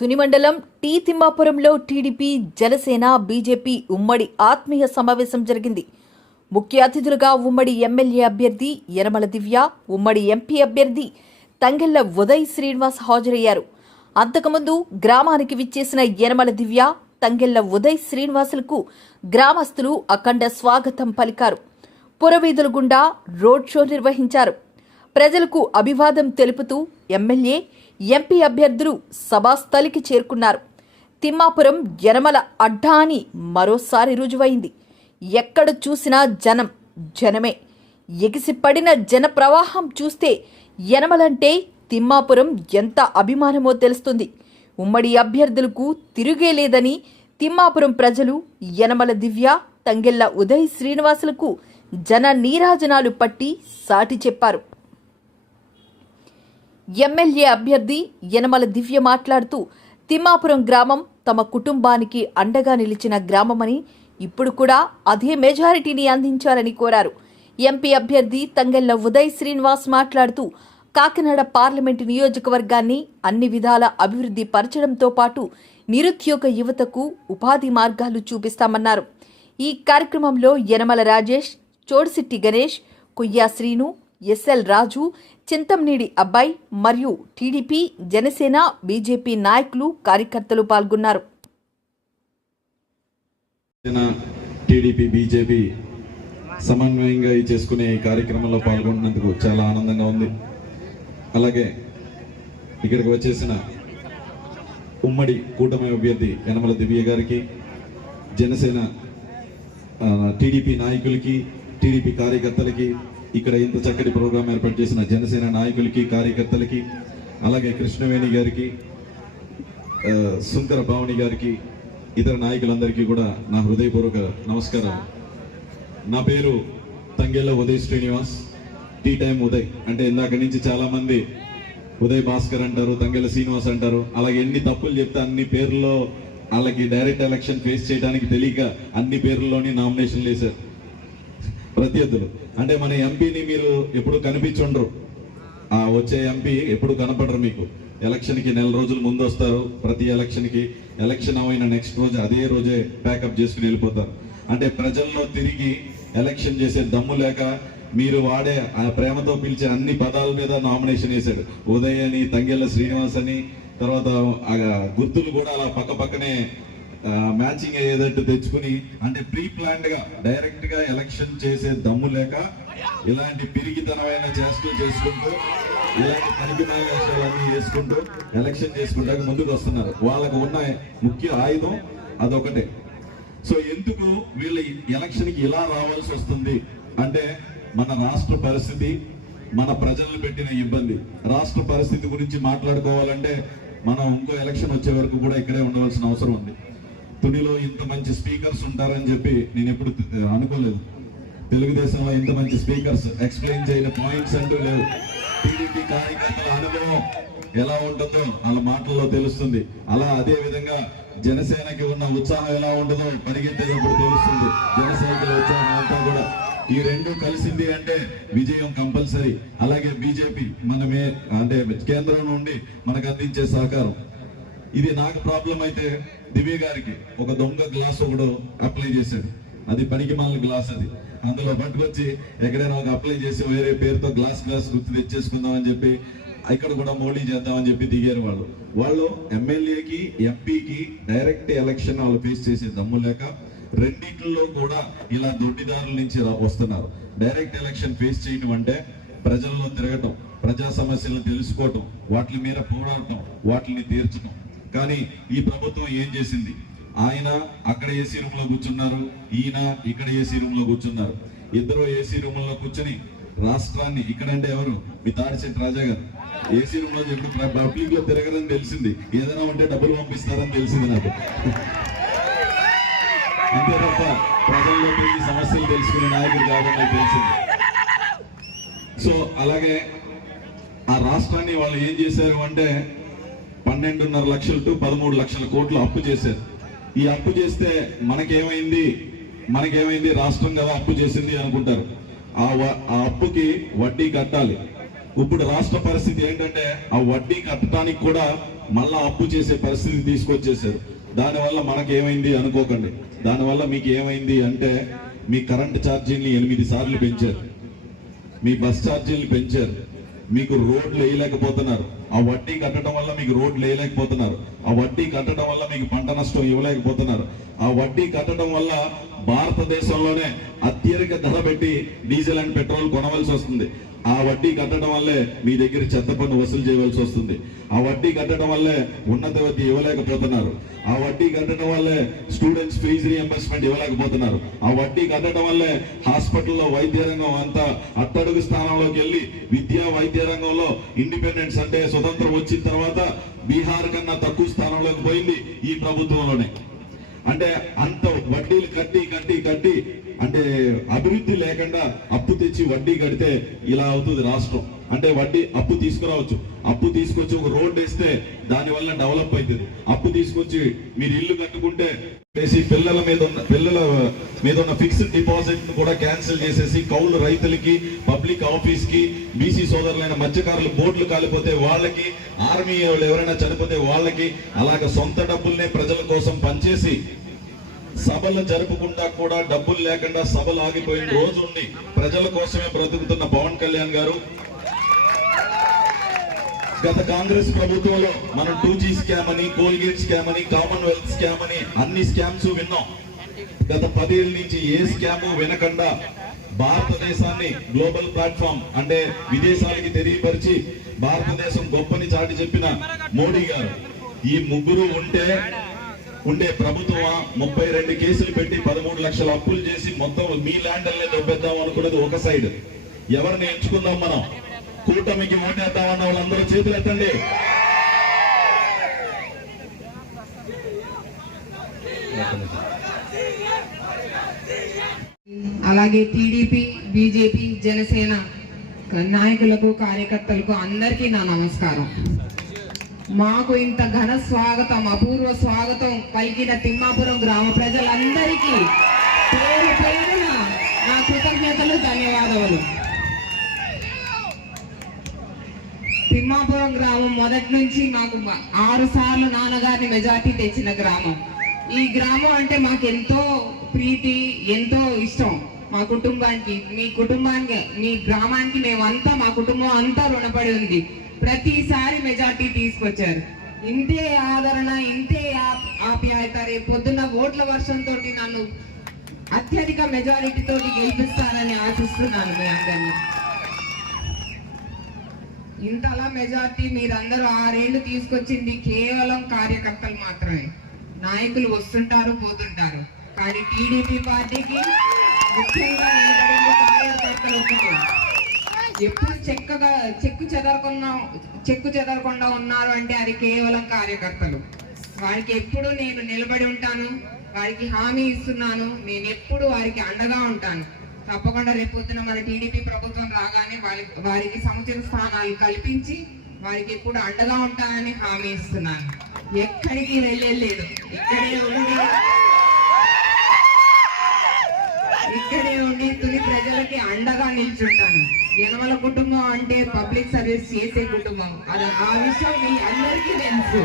తుని మండలం టీ తిమ్మాపురంలో TDP Janasena BJP ఉమ్మడి ఆత్మీయ సమావేశం జరిగింది. ముఖ్య అతిథులుగా ఉమ్మడి ఎమ్మెల్యే అభ్యర్థి యనమల దివ్య ఉమ్మడి ఎంపీ అభ్యర్థి తంగెళ్ళ ఉదయ్ శ్రీనివాస్ హాజరయ్యారు. అంతకుముందు గ్రామానికి విచ్చేసిన యనమల దివ్య తంగెళ్ళ ఉదయ్ శ్రీనివాసులకు గ్రామస్తులు అఖండ స్వాగతం పలికారు. పురవీధుల గుండా రోడ్ షో నిర్వహించారు. ప్రజలకు అభివాదం తెలుపుతూ ఎమ్మెల్యే ఎంపీ అభ్యర్థులు సభాస్థలికి చేరుకున్నారు. తిమ్మాపురం యనమల అడ్డా అని మరోసారి రుజువైంది. ఎక్కడ చూసినా జనం జనమే. ఎగిసిపడిన జన ప్రవాహం చూస్తే యనమలంటే తిమ్మాపురం ఎంత అభిమానమో తెలుస్తుంది. ఉమ్మడి అభ్యర్థులకు తిరుగే లేదని తిమ్మాపురం ప్రజలు యనమల దివ్య తంగెళ్ళ ఉదయ్ శ్రీనివాసులకు జన నీరాజనాలు పట్టి సాటి చెప్పారు. ఎమ్మెల్యే అభ్యర్థి యనమల దివ్య మాట్లాడుతూ తిమ్మాపురం గ్రామం తమ కుటుంబానికి అండగా నిలిచిన గ్రామమని ఇప్పుడు కూడా అదే మెజారిటీని అందించాలని కోరారు. ఎంపీ అభ్యర్థి తంగెళ్ళ ఉదయ్ శ్రీనివాస్ మాట్లాడుతూ కాకినాడ పార్లమెంటు నియోజకవర్గాన్ని అన్ని విధాల అభివృద్ధి పరచడంతో పాటు నిరుద్యోగ యువతకు ఉపాధి మార్గాలు చూపిస్తామన్నారు. ఈ కార్యక్రమంలో యనమల రాజేష్ చోడిసిట్టి గణేష్ కొయ్యా శ్రీను ఎస్ఎల్ రాజు చింతంనీడి అబ్బాయి మరియు టీడీపీ జనసేన బీజేపీ నాయకులు కార్యకర్తలు పాల్గొన్నారు. టీడీపీ బీజేపీ సమన్వయంగా చేసుకునే ఈ కార్యక్రమంలో పాల్గొన్నందుకు చాలా ఆనందంగా ఉంది. అలాగే ఇక్కడికి వచ్చేసిన ఉమ్మడి కూటమి అభ్యర్థి యనమల దివ్య గారికి జనసేన టీడీపీ నాయకులకి టీడీపీ కార్యకర్తలకి ఇక్కడ ఇంత చక్కటి ప్రోగ్రాం ఏర్పాటు చేసిన జనసేన నాయకులకి కార్యకర్తలకి అలాగే కృష్ణవేణి గారికి సుంకర భావని గారికి ఇతర నాయకులందరికీ కూడా నా హృదయపూర్వక నమస్కారం నా పేరు Thangella Uday Srinivas. Tea time Uday. అంటే ఇందాక నుంచి చాలామంది ఉదయ్ భాస్కర్ అంటారు తంగెళ్ళ శ్రీనివాస్ అంటారు. అలాగే ఎన్ని తప్పులు చెప్తే అన్ని పేర్లలో వాళ్ళకి డైరెక్ట్ ఎలక్షన్ ఫేస్ చేయడానికి తెలియక అన్ని పేర్లలోని నామినేషన్లు వేశారు. ప్రత్యర్థులు. అంటే మన ఎంపీని మీరు ఎప్పుడు కనిపించుండరు? ఆ వచ్చే ఎంపీ ఎప్పుడు కనపడరు మీకు? ఎలక్షన్కి నెల రోజులు ముందు వస్తారు ప్రతి ఎలక్షన్కి ఎలక్షన్ అయిన నెక్స్ట్ రోజు అదే రోజే ప్యాకప్ చేసుకుని వెళ్ళిపోతారు. అంటే ప్రజల్లో తిరిగి ఎలక్షన్ చేసే దమ్ము లేక మీరు వాడే ఆ ప్రేమతో పిలిచే అన్ని పదాల మీద నామినేషన్ వేశాడు ఉదయ్ అని తంగెళ్ళ శ్రీనివాస్ అని తర్వాత ఆ గుర్తులు కూడా అలా పక్క పక్కనే మ్యాచింగ్ అయ్యేటట్టు తెచ్చుకుని అంటే ప్రీ ప్లాన్డ్గా డైరెక్ట్గా ఎలక్షన్ చేసే దమ్ము లేక ఇలాంటి పిరిగితనమైన చేస్తూ చేసుకుంటూ ఇలాంటి పనికిమాల చేసుకుంటూ ఎలక్షన్ చేసుకుంటా ముందుకు వస్తున్నారు. వాళ్ళకు ఉన్న ముఖ్య ఆయుధం అదొకటే. సో ఎందుకు వీళ్ళ ఎలక్షన్కి ఇలా రావాల్సి వస్తుంది? అంటే మన రాష్ట్ర పరిస్థితి మన ప్రజలను పెట్టిన ఇబ్బంది. రాష్ట్ర పరిస్థితి గురించి మాట్లాడుకోవాలంటే మనం ఇంకో ఎలక్షన్ వచ్చే వరకు కూడా ఇక్కడే ఉండవలసిన అవసరం ఉంది. తునిలో ఇంత మంచి స్పీకర్స్ ఉంటారని చెప్పి నేను ఎప్పుడు అనుకోలేదు. తెలుగుదేశంలో ఇంత మంచి స్పీకర్స్ ఎక్స్ప్లెయిన్ చేయని పాయింట్స్ అంటూ లేవు. టీడీపీ కార్యకర్తల అనుభవం ఎలా ఉంటుందో వాళ్ళ మాటల్లో తెలుస్తుంది. అలా అదే విధంగా జనసేనకి ఉన్న ఉత్సాహం ఎలా ఉంటుందో పరిగెత్తేటప్పుడు తెలుస్తుంది. జనసేనకి ఉత్సాహం అంతా కూడా. ఈ రెండు కలిసింది అంటే విజయం కంపల్సరీ. అలాగే బీజేపీ మనమే అంటే కేంద్రం నుండి మనకు అందించే సహకారం. ఇది నాకు ప్రాబ్లం అయితే దివ్య గారికి ఒక దొంగ గ్లాస్ ఒకడు అప్లై చేశాడు. అది పనికి మాలిన గ్లాస్ అది. అందులో పట్టుకొచ్చి ఎక్కడైనా ఒక అప్లై చేసి వేరే పేరుతో గ్లాస్ గ్లాస్ గుర్తు తెచ్చేసుకుందాం అని చెప్పి ఇక్కడ కూడా మోడీ చేద్దామని చెప్పి దిగారు వాళ్ళు. వాళ్ళు ఎమ్మెల్యేకి ఎంపీకి డైరెక్ట్ ఎలక్షన్ వాళ్ళు ఫేస్ చేసే దమ్ము లేక రెండింటిలో కూడా ఇలా దొడ్డిదారుల నుంచి వస్తున్నారు. డైరెక్ట్ ఎలక్షన్ ఫేస్ చేయడం అంటే ప్రజల్లో తిరగటం ప్రజా సమస్యలను తెలుసుకోవటం వాటి మీద పోరాడటం వాటిని తీర్చడం కానీ ఈ ప్రభుత్వం ఏం చేసింది? ఆయన అక్కడ ఏసీ రూమ్లో కూర్చున్నారు ఈయన ఇక్కడ ఏసీ రూమ్లో కూర్చున్నారు. ఇద్దరు ఏసీ రూమ్లో కూర్చుని రాష్ట్రాన్ని ఇక్కడంటే ఎవరు? మీ తాడిశెట్టి రాజా గారు. ఏసీ రూమ్లో ఎప్పుడు పబ్లిక్లో తిరగదని తెలిసింది. ఏదైనా ఉంటే డబ్బులు పంపిస్తారని తెలిసింది నాకు. అంతే తప్ప ప్రజల్లో తిరిగి సమస్యలు తెలుసుకునే నాయకుడు కాదని తెలిసింది. సో అలాగే ఆ రాష్ట్రాన్ని వాళ్ళు ఏం చేశారు అంటే పన్నెండున్నర లక్షలు టు పదమూడు లక్షల కోట్లు అప్పు చేశారు. ఈ అప్పు చేస్తే మనకేమైంది? మనకేమైంది? రాష్ట్రం కదా అప్పు చేసింది అనుకుంటారు. ఆ వ- ఆ అప్పుకి వడ్డీ కట్టాలి. ఇప్పుడు రాష్ట్ర పరిస్థితి ఏంటంటే ఆ వడ్డీ కట్టడానికి కూడా మళ్ళా అప్పు చేసే పరిస్థితి తీసుకొచ్చేసారు దానివల్ల మనకి ఏమైంది అనుకోకండి. దానివల్ల మీకు ఏమైంది అంటే మీ కరెంట్ ఛార్జీని ఎనిమిది సార్లు పెంచారు. మీ బస్ ఛార్జీలు పెంచారు. మీకు రోడ్లు వేయలేకపోతున్నారు. ఆ వడ్డీ కట్టడం వల్ల మీకు రోడ్లు వేయలేకపోతున్నారు. ఆ వడ్డీ కట్టడం వల్ల మీకు పంట నష్టం ఇవ్వలేకపోతున్నారు. ఆ వడ్డీ కట్టడం వల్ల భారతదేశంలోనే అత్యధిక ధర పెట్టి డీజిల్ అండ్ పెట్రోల్ కొనవలసి వస్తుంది. ఆ వడ్డీ కట్టడం వల్లే మీ దగ్గర చెత్త పన్ను వసూలు చేయవలసి వస్తుంది. ఆ వడ్డీ కట్టడం వల్లే ఉన్నత విద్య ఇవ్వలేకపోతున్నారు. ఆ వడ్డీ కట్టడం వల్లే స్టూడెంట్స్ ఫీజు రీఎంబర్స్మెంట్ ఇవ్వలేకపోతున్నారు. ఆ వడ్డీ కట్టడం వల్లే హాస్పిటల్లో వైద్య రంగం అంతా అట్టడుగు స్థానంలోకి వెళ్ళి విద్యా వైద్య రంగంలో ఇండిపెండెన్స్ అంటే స్వతంత్రం వచ్చిన తర్వాత బీహార్ కన్నా తక్కువ స్థానంలోకి పోయింది ఈ ప్రభుత్వంలోనే. అంటే అంత వడ్డీలు కట్టి కట్టి కట్టి అంటే అభివృద్ధి లేకుండా అప్పు తెచ్చి వడ్డీ కడితే ఇలా అవుతుంది రాష్ట్రం. అంటే వడ్డీ అప్పు తీసుకురావచ్చు. అప్పు తీసుకొచ్చి ఒక రోడ్ వేస్తే దానివల్ల డెవలప్ అవుతుంది. అప్పు తీసుకొచ్చి మీరు ఇల్లు కట్టుకుంటే పిల్లల మీద ఉన్న పిల్లల మీద ఉన్న ఫిక్స్డ్ డిపాజిట్ కూడా క్యాన్సిల్ చేసేసి కౌలు రైతులకి పబ్లిక్ ఆఫీస్కి బీసీ సోదరులైన మత్స్యకారులు బోట్లు కాలిపోతే వాళ్ళకి ఆర్మీ వాళ్ళు ఎవరైనా చనిపోతే వాళ్ళకి అలాగ సొంత డబ్బుల్నే ప్రజల కోసం పనిచేసి సభలు జరుపుకుంటా కూడా డబ్బులు లేకుండా సభలు ఆగిపోయిన రోజు ప్రజల కోసమే బ్రతుకుతున్న పవన్ కళ్యాణ్ గారు. గత కాంగ్రెస్ ప్రభుత్వంలో మనం టూ జీ స్కామ్ అని కోల్గేట్ స్కామ్ అని కామన్వెల్త్ స్కామ్ అని అన్ని స్కామ్స్ విన్నాం. గత పదేళ్ళ నుంచి ఏ స్కామ్ వినకుండా భారతదేశాన్ని గ్లోబల్ ప్లాట్ఫామ్ అంటే విదేశాలకి తెలియపరిచి భారతదేశం గొప్పని చాటి చెప్పిన మోడీ గారు. ఈ ముగ్గురు ఉంటే ఉండే ప్రభుత్వం ముప్పై రెండు కేసులు పెట్టి పదమూడు లక్షల అప్పులు చేసి మొత్తం మీ ల్యాండ్ అల్లే దొబ్బేద్దాం అనుకున్నది ఒక సైడ్. ఎవరిని ఎంచుకుందాం మనం? కూటమికి ఓటేద్దామన్న వాళ్ళందరూ చేతులు ఎత్తండి. అలాగే టీడీపీ బీజేపీ జనసేన నాయకులకు కార్యకర్తలకు అందరికీ నా నమస్కారం. మాకు ఇంత ఘన స్వాగతం అపూర్వ స్వాగతం కలిగిన తిమ్మాపురం గ్రామ ప్రజలందరికీ. పేరు పేరున నా కృతజ్ఞతలు ధన్యవాదములు. తిమ్మాపురం గ్రామం మొదటి నుంచి మాకు ఆరు సార్లు నాన్నగారిని మెజార్టీ తెచ్చిన గ్రామం. ఈ గ్రామం అంటే మాకు ఎంతో ప్రీతి ఎంతో ఇష్టం. మా కుటుంబానికి మీ కుటుంబానికి మీ గ్రామానికి మేమంతా మా కుటుంబం అంతా రుణపడి ఉంది. ప్రతిసారి మెజార్టీ తీసుకొచ్చారు. ఇంతే ఆదరణ ఇంతే ఆప్యాయత రేపు పొద్దున్న ఓట్ల వర్షంతో నన్ను అత్యధిక మెజారిటీతో తోటి గెలిపిస్తారని ఆశిస్తున్నాను మీ అందరినీ. ఇంతలా మెజార్టీ మీరందరూ ఆరేళ్ళు తీసుకొచ్చింది కేవలం కార్యకర్తలు మాత్రమే. నాయకులు వస్తుంటారు పోతుంటారు. కానీ టీడీపీ పార్టీకి ముఖ్యంగా నిలబడింది కార్యకర్తలు ఒకటే ఎప్పుడు చెక్కగా చెక్కు చెదరకుండా చెక్కు చెదరకుండా ఉన్నారు అంటే అది కేవలం కార్యకర్తలు. వారికి ఎప్పుడు నేను నిలబడి ఉంటాను వారికి హామీ ఇస్తున్నాను నేను ఎప్పుడు వారికి అండగా ఉంటాను. తప్పకుండా రేపు పొద్దున మన టీడీపీ ప్రభుత్వం రాగానే వారి వారికి సముచిత స్థానాలు కల్పించి వారికి ఎప్పుడు అండగా ఉంటానని హామీ ఇస్తున్నాను. ఎక్కడికి వెళ్ళలేదు ఇక్కడే ఉండి ఇక్కడే ఉండి తుని ప్రజలకి అండగా నిల్చుంటాను. జనమల కుటుంబం అంటే పబ్లిక్ సర్వీస్ చేసే కుటుంబం. అది ఆ విషయం మీ అందరికీ తెలుసు.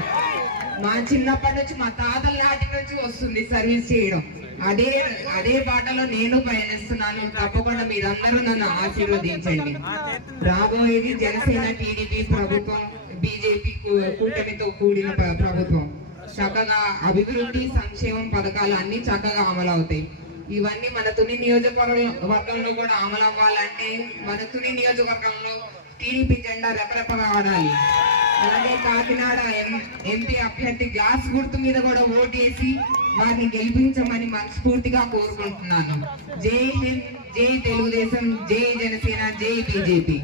మా చిన్నప్పటి నుంచి మా తాతల నాటి నుంచి వస్తుంది సర్వీస్ చేయడం. అదే అదే బాటలో నేను పయనిస్తున్నాను. తప్పకుండా మీరందరూ నన్ను ఆశీర్వదించండి. రాబోయేది జనసేన టీడీపీ ప్రభుత్వం బీజేపీ కూటమితో కూడిన ప్రభుత్వం. చక్కగా అభివృద్ధి సంక్షేమం పథకాలు అన్ని చక్కగా అమలు అవుతాయి ఇవన్నీ మన తుని నియోజకవర్గం వర్గంలో కూడా అమలు అవ్వాలంటే మన తుని నియోజకవర్గంలో టీడీపీ జెండా రెపరెపగా ఆడాలి అలాగే కాకినాడ ఎం- ఎంపీ అభ్యర్థి గ్లాస్ గుర్తు మీద కూడా ఓటేసి వారిని గెలిపించమని మనస్ఫూర్తిగా కోరుకుంటున్నాను. జై హింద్ జై తెలుగుదేశం జై జనసేన జై బీజేపీ.